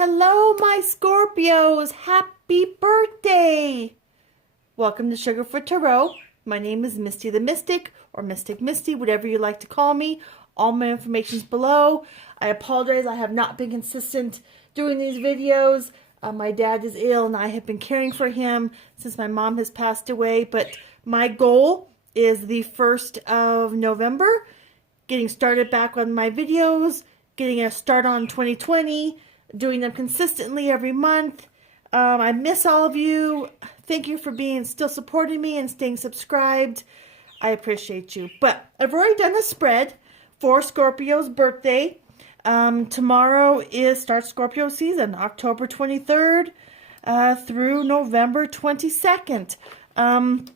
Hello, my Scorpios. Happy birthday. Welcome to Sugarfoot Tarot. My name is Misty the Mystic, or Mystic Misty, whatever you like to call me. All my information is below. I apologize, I have not been consistent doing these videos. My dad is ill and I have been caring for him since my mom has passed away. But my goal is the 1st of November, getting started back on my videos, getting a start on 2020, doing them consistently every month. I miss all of you. Thank you for being still supporting me and staying subscribed. I appreciate you. But I've already done a spread for Scorpio's birthday. Tomorrow starts Scorpio season, October 23rd through November 22nd. And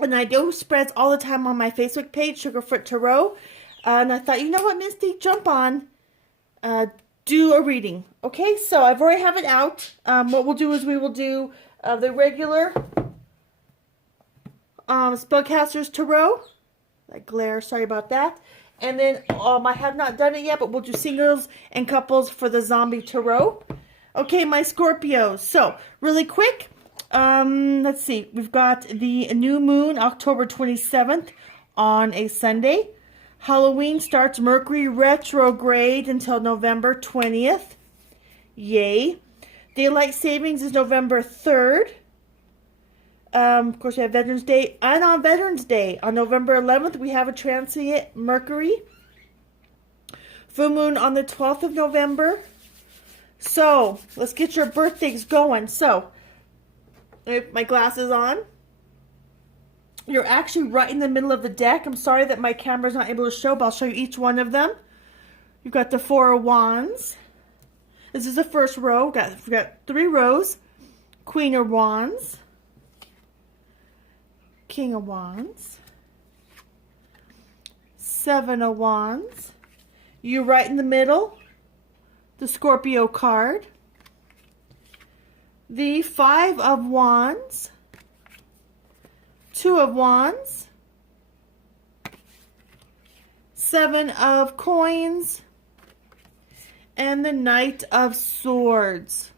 I do spreads all the time on my Facebook page, Sugarfoot Tarot. And I thought, you know what, Misty, jump on. Do a reading. Okay, so I've already have it out. What we'll do is we will do the regular Spellcasters Tarot. Like glare, sorry about that. And then I have not done it yet, but we'll do singles and couples for the Zombie Tarot. Okay, my Scorpios. So, really quick, let's see. We've got the new moon, October 27th on a Sunday. Halloween starts Mercury retrograde until November 20th. Yay. Daylight savings is November 3rd. Of course, we have Veterans Day. And on Veterans Day, on November 11th, we have a transient Mercury. Full moon on the 12th of November. So, let's get your birthdays going. So, with my glasses on. You're actually right in the middle of the deck. I'm sorry that my camera's not able to show, but I'll show you each one of them. You've got the Four of Wands. This is the first row. We've got 3 rows. Queen of Wands. King of Wands. 7 of Wands. You right in the middle. The Scorpio card. The 5 of Wands. 2 of Wands, 7 of Coins, and the Knight of Swords.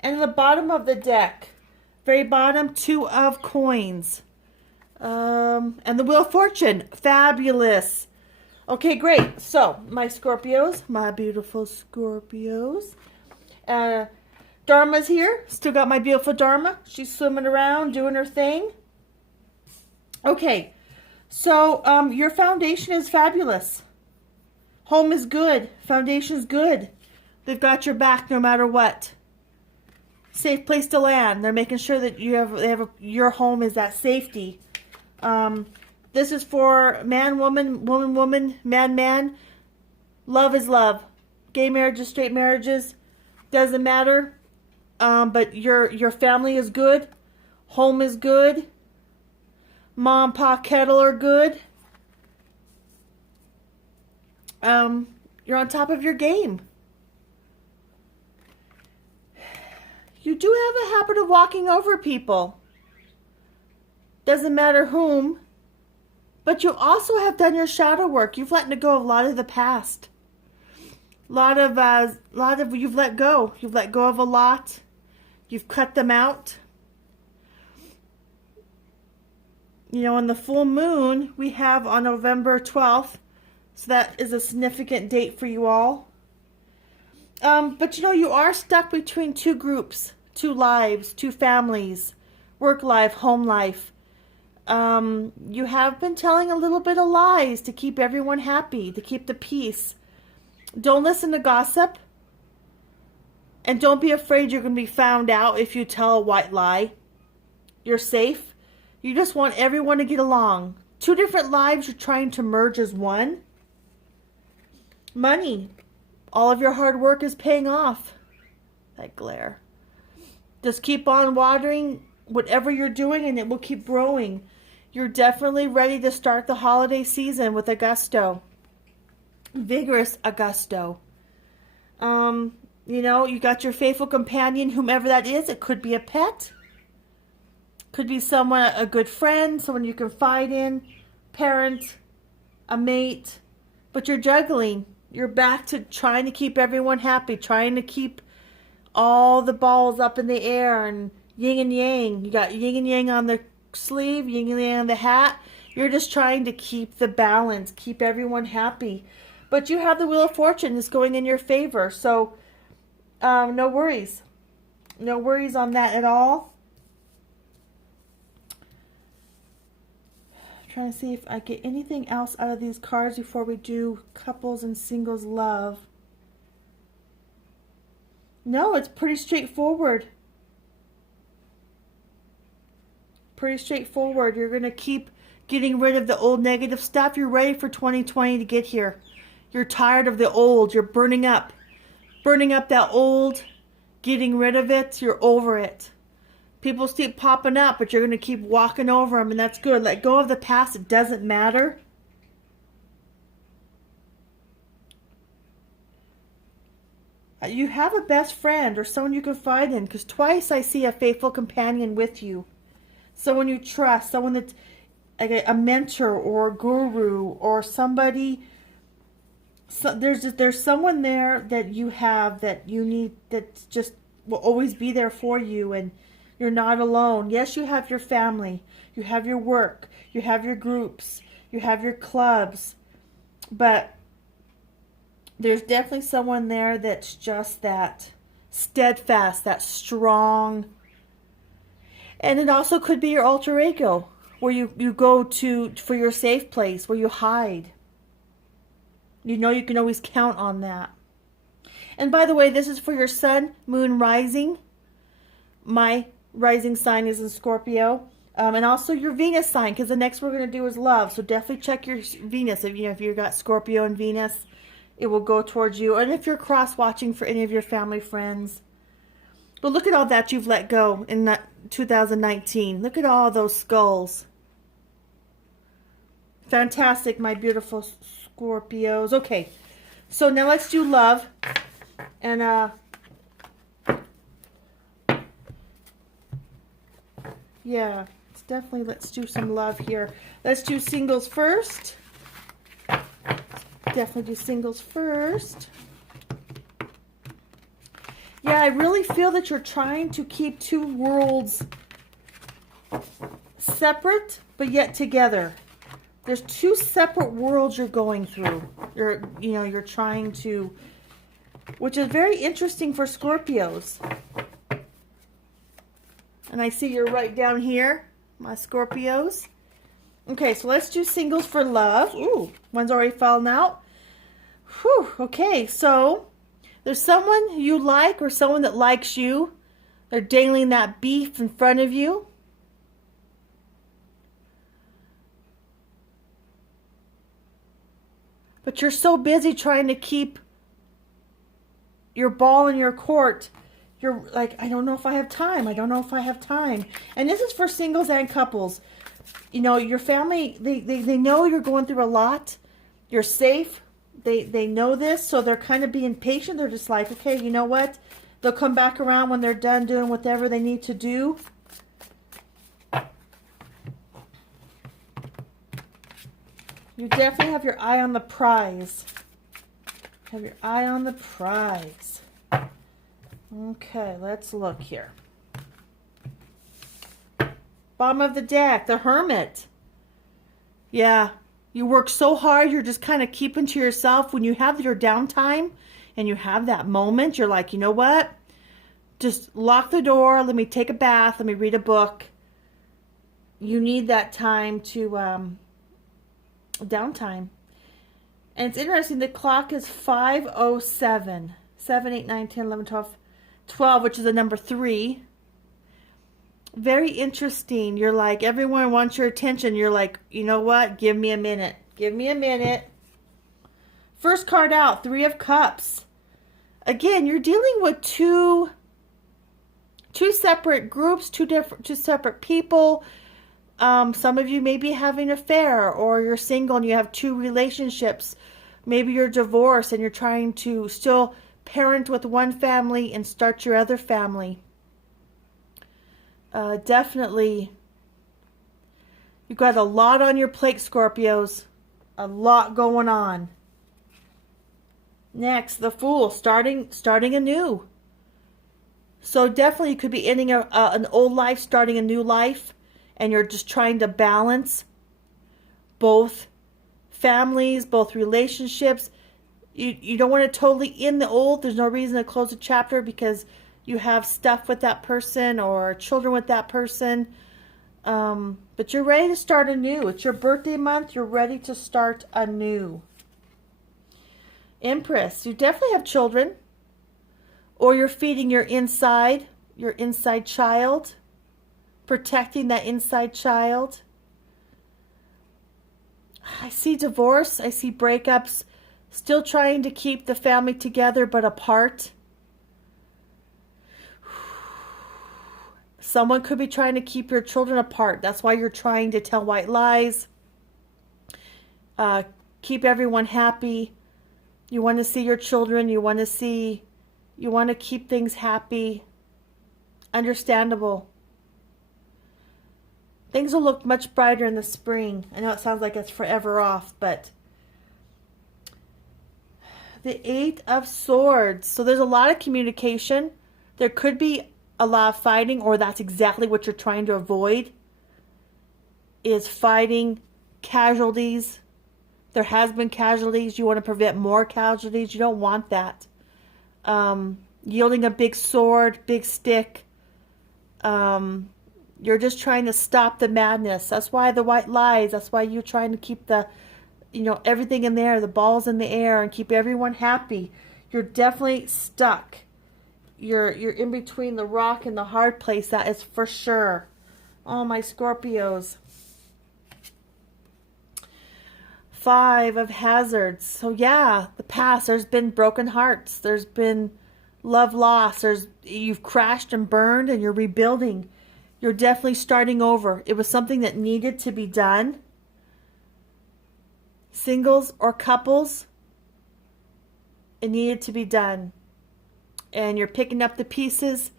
And at the bottom of the deck, very bottom, 2 of Coins. And the Wheel of Fortune. Fabulous. Okay, great. So, my Scorpios, my beautiful Scorpios. Dharma's here. Still got my beautiful Dharma. She's swimming around, doing her thing. Okay, so your foundation is fabulous. Home is good. Foundation is good. They've got your back no matter what. Safe place to land. They're making sure that your home is that safety. This is for man, woman, woman, woman, man, man. Love is love. Gay marriages, straight marriages, doesn't matter. But your family is good. Home is good. Mom, Pa, kettle are good. You're on top of your game. You do have a habit of walking over people. Doesn't matter whom. But you also have done your shadow work. You've let go of a lot of the past. You've let go. You've let go of a lot. You've cut them out. You know, on the full moon, we have on November 12th. So that is a significant date for you all. But you know, you are stuck between 2 groups, 2 lives, 2 families. Work life, home life. You have been telling a little bit of lies to keep everyone happy, to keep the peace. Don't listen to gossip. And don't be afraid you're going to be found out if you tell a white lie. You're safe. You just want everyone to get along. 2 different lives you're trying to merge as one. Money. All of your hard work is paying off. That glare. Just keep on watering whatever you're doing and it will keep growing. You're definitely ready to start the holiday season with a gusto. Vigorous gusto. You know, you got your faithful companion, whomever that is. It could be a pet. Could be someone, a good friend, someone you confide in, parent, a mate. But you're juggling. You're back to trying to keep everyone happy, trying to keep all the balls up in the air and yin and yang. You got yin and yang on the sleeve, yin and yang on the hat. You're just trying to keep the balance, keep everyone happy. But you have the Wheel of Fortune is going in your favor. So no worries. No worries on that at all. I'm trying to see if I get anything else out of these cards before we do couples and singles love. No, it's pretty straightforward. Pretty straightforward. You're going to keep getting rid of the old negative stuff. You're ready for 2020 to get here. You're tired of the old. You're burning up. Burning up that old. Getting rid of it. You're over it. People keep popping up, but you're going to keep walking over them, and that's good. Let go of the past. It doesn't matter. You have a best friend or someone you can confide in, because twice I see a faithful companion with you. Someone you trust, someone that's a mentor or a guru or somebody. So there's someone there that you have that you need, that just will always be there for you, and you're not alone. Yes, you have your family, you have your work, you have your groups, you have your clubs, but there's definitely someone there that's just that steadfast, that strong. And it also could be your alter ego, where you go to for your safe place, where you hide. You know you can always count on that. And by the way, this is for your sun, moon, rising. My rising sign is in Scorpio. And also your Venus sign, because the next we're going to do is love. So definitely check your Venus. If you've got Scorpio and Venus, it will go towards you. And if you're cross-watching for any of your family, friends. But look at all that you've let go in that 2019. Look at all those skulls. Fantastic, my beautiful Scorpios. Okay, so now let's do love. And yeah, it's definitely, let's do some love here. Let's do singles first. Definitely do singles first. Yeah, I really feel that you're trying to keep two worlds separate, but yet together. There's two separate worlds you're going through. You're trying to, which is very interesting for Scorpios. And I see you're right down here, my Scorpios. Okay, so let's do singles for love. Ooh, one's already fallen out. Whew, okay, so there's someone you like or someone that likes you. They're dangling that beef in front of you. But you're so busy trying to keep your ball in your court. You're like, I don't know if I have time. I don't know if I have time. And this is for singles and couples. You know, your family, they know you're going through a lot. You're safe. They know this, so they're kind of being patient. They're just like, okay, you know what? They'll come back around when they're done doing whatever they need to do. You definitely have your eye on the prize. Have your eye on the prize. Okay, let's look here. Bottom of the deck, the Hermit. Yeah, you work so hard, you're just kind of keeping to yourself. When you have your downtime and you have that moment, you're like, you know what? Just lock the door, let me take a bath, let me read a book. You need that time to downtime. And it's interesting, the clock is 5:07. 7, 8, 9, 10, 11, 12. 12, which is the number 3. Very interesting. You're like, everyone wants your attention. You're like, you know what? Give me a minute. Give me a minute. First card out, 3 of Cups. Again, you're dealing with two separate groups, two separate people. Some of you may be having an affair, or you're single and you have 2 relationships. Maybe you're divorced and you're trying to still parent with one family and start your other family. Definitely, you've got a lot on your plate, Scorpios. A lot going on. Next, the Fool, starting anew. So definitely you could be ending an old life, starting a new life, and you're just trying to balance both families, both relationships. You don't want to totally end the old. There's no reason to close a chapter because you have stuff with that person or children with that person. But you're ready to start anew. It's your birthday month. You're ready to start anew. Empress, you definitely have children. Or you're feeding your inside child. Protecting that inside child. I see divorce. I see breakups. Still trying to keep the family together but apart. Someone could be trying to keep your children apart. That's why you're trying to tell white lies. Keep everyone happy. You want to see your children. You want to keep things happy. Understandable. Things will look much brighter in the spring. I know it sounds like it's forever off, but the Eight of Swords. So there's a lot of communication. There could be a lot of fighting, or that's exactly what you're trying to avoid, is fighting, casualties. There has been casualties. You want to prevent more casualties. You don't want that. Yielding a big sword, big stick. You're just trying to stop the madness. That's why the white lies. That's why you're trying to keep the, everything in there, the balls in the air, and keep everyone happy. You're definitely stuck. You're in between the rock and the hard place. That is for sure. Oh, my Scorpios. Five of Hazards. So yeah, the past. There's been broken hearts. There's been love lost. You've crashed and burned, and you're rebuilding. You're definitely starting over. It was something that needed to be done. Singles or couples, it needed to be done. And you're picking up the pieces,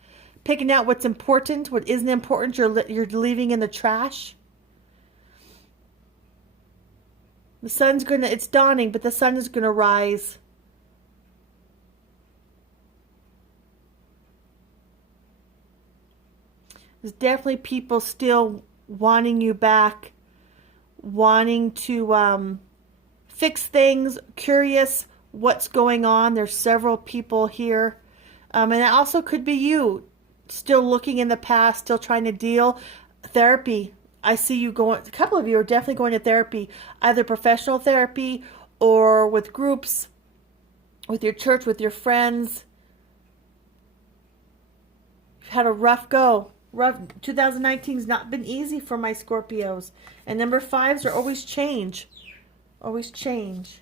picking out what's important, what isn't important, you're leaving in the trash. The sun's it's dawning, but the sun is gonna rise. There's definitely people still wanting you back, wanting to fix things, curious what's going on. There's several people here. And it also could be you still looking in the past, still trying to deal. Therapy. I see you going, a couple of you are definitely going to therapy, either professional therapy or with groups, with your church, with your friends. You've had a rough go. 2019 has not been easy for my Scorpios. And number fives are always change. Always change.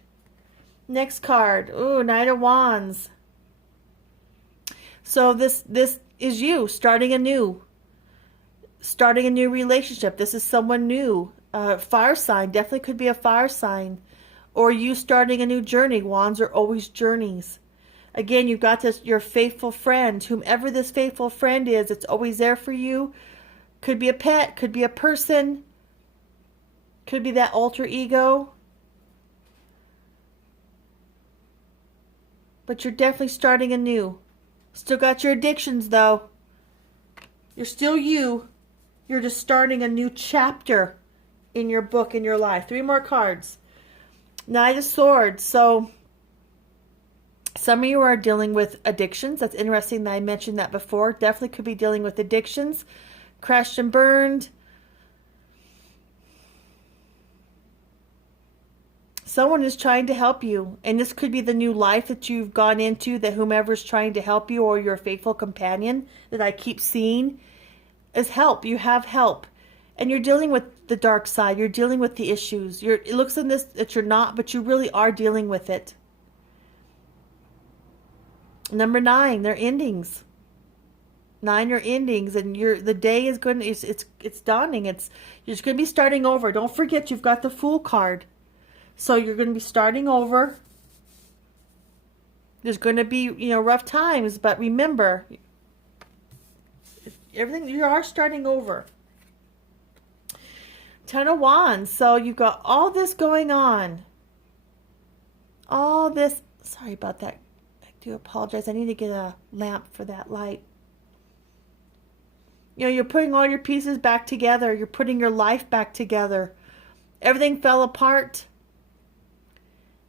Next card. Ooh, Knight of Wands. So this is you starting anew. Starting a new relationship. This is someone new. Fire sign. Definitely could be a fire sign. Or you starting a new journey. Wands are always journeys. Again, you've got your faithful friend. Whomever this faithful friend is, it's always there for you. Could be a pet. Could be a person. Could be that alter ego. But you're definitely starting anew. Still got your addictions, though. You're still you. You're just starting a new chapter in your book, in your life. 3 more cards. Knight of Swords. So some of you are dealing with addictions. That's interesting that I mentioned that before. Definitely could be dealing with addictions. Crashed and burned. Someone is trying to help you. And this could be the new life that you've gone into, that whomever's trying to help you, or your faithful companion that I keep seeing, is help. You have help. And you're dealing with the dark side. You're dealing with the issues. It looks in this that you're not, but you really are dealing with it. Number 9, they're endings. 9 are endings, and the day is going. It's dawning. You're just going to be starting over. Don't forget, you've got the Fool card, so you're going to be starting over. There's going to be rough times, but remember, everything, you are starting over. 10 of Wands. So you've got all this going on. All this. Sorry about that. I do apologize. I need to get a lamp for that light. You know, you're putting all your pieces back together. You're putting your life back together. Everything fell apart.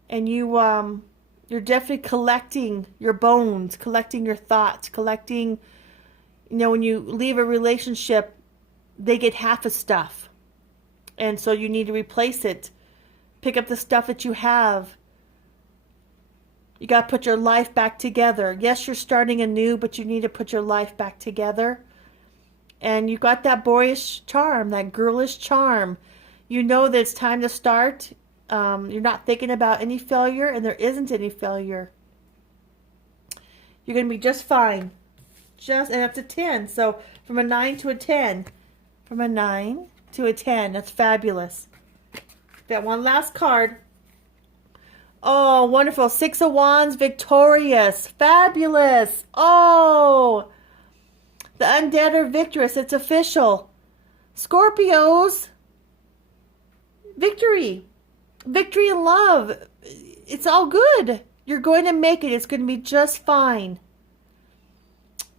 And you're definitely collecting your bones, collecting your thoughts, collecting, you know, when you leave a relationship, they get half of stuff. And so you need to replace it. Pick up the stuff that you have. You got to put your life back together. Yes, you're starting anew, but you need to put your life back together. And you got that boyish charm, that girlish charm. You know that it's time to start. You're not thinking about any failure, and there isn't any failure. You're going to be just fine. And that's a 10. So from a 9 to a 10. From a 9 to a 10. That's fabulous. Got one last card. Oh, wonderful. 6 of Wands, victorious. Fabulous. Oh, the undead are victorious. It's official. Scorpios, victory. Victory in love. It's all good. You're going to make it. It's going to be just fine.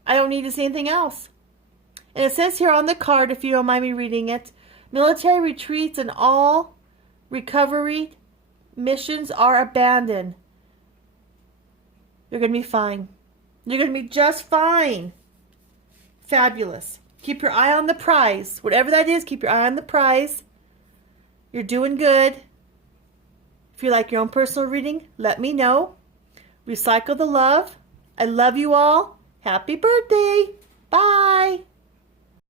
I don't need to see anything else. And it says here on the card, if you don't mind me reading it, military retreats and all recovery missions are abandoned. You're going to be fine. You're going to be just fine. Fabulous. Keep your eye on the prize. Whatever that is, keep your eye on the prize. You're doing good. If you like your own personal reading, let me know. Recycle the love. I love you all. Happy birthday. Bye.